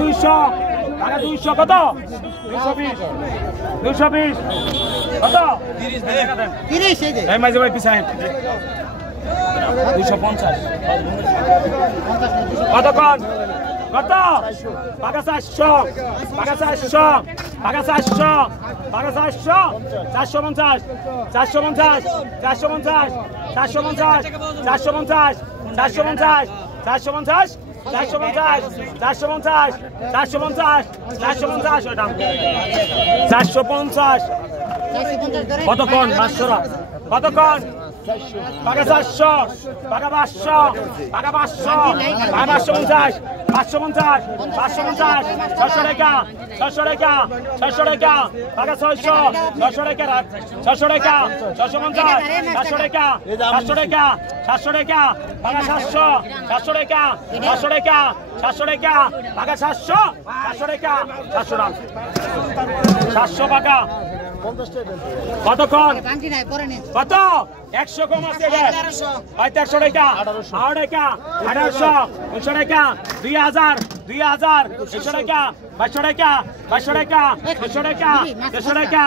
200 টাকা 200 কত 220 220 কত 30 দেন 30 এই যে এই মাঝে ভাই পিছায় 250 কত কোন কত টাকা 400 টাকা 400 টাকা 400 টাকা 400 450 450 450 450 450 450 450 450 450 450 450 ওটা 450 কতক্ষণ 500 কতক্ষণ টাকা 400 টাকা 500 টাকা 500 টাকা 550 550 550 600 টাকা 600 টাকা 600 টাকা টাকা 600 600 টাকা 600 টাকা 650 700 টাকা 700 টাকা 700 টাকা টাকা 700 700 টাকা 700 টাকা 700 টাকা টাকা 700 700 টাকা 700 টাকা 700 টাকা কতক্ষণ কত 100 কম আছে 100 টাকা 18 টাকা 1800 1900 টাকা 2000 2000 100 টাকা 200 টাকা 200 টাকা 200 টাকা 300 টাকা 300 টাকা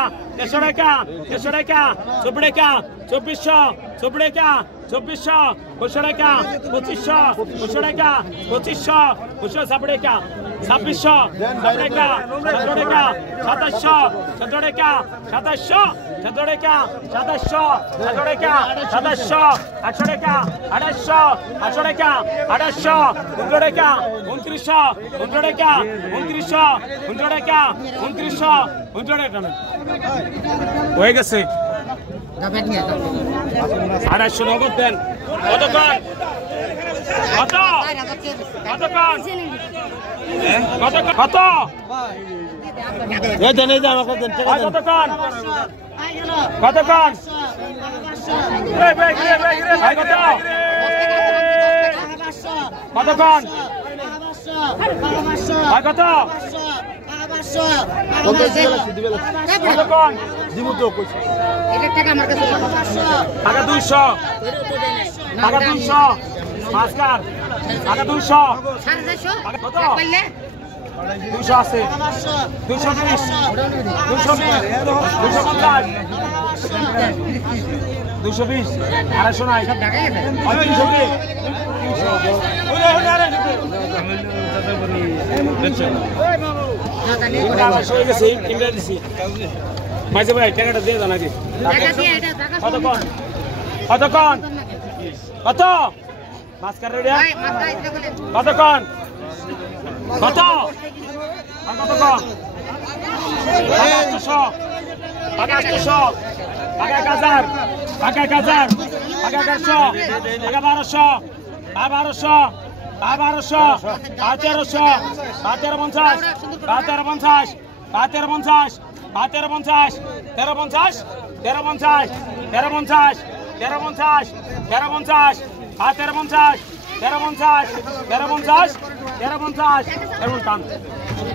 300 টাকা 24 টাকা 2400 24 টাকা 2400 200 টাকা 2500 200 টাকা 2500 200 7 টাকা 2600 7 টাকা 17 টাকা 2700 17 টাকা 2700 17 টাকা 2700 17 টাকা 2700 800 টাকা 2800 800 টাকা 2800 19 টাকা 2900 19 টাকা 2900 19 টাকা 2900 19 টাকা হয়ে গেছে 2800 নগদ দেন কতক্ষণ কত কতক্ষণ কত কত এই দেন আমাকে দেন টাকা দেন কতক্ষণ কতক্ষণ এই ভাই ভাই কত কতক্ষণ ভাই কত কতক্ষণ দিব তো কইছি এটা টাকা আমার কাছে টাকা 200 টাকা 200 মাস্কার টাকা 200 450 কত পাইলে 200 আছে 220 250 220 220 নাই সব ঢাকা গেছে 220 মাঝে ভাই টাকাটা দিয়ে দাও নাকি কতক্ষণ কতক্ষণ কত মাস্কার রেডি কতক্ষণ কত কতক্ষণ 800 টাকা 800 টাকা 1000 টাকা 1000 টাকা 1100 টাকা 1200 টাকা 1200 টাকা 1200 টাকা 1300 টাকা 1350 টাকা 1350 টাকা 1350 1350 1350 1350 1350 1350 1350 1350 1350 1350 1350 1350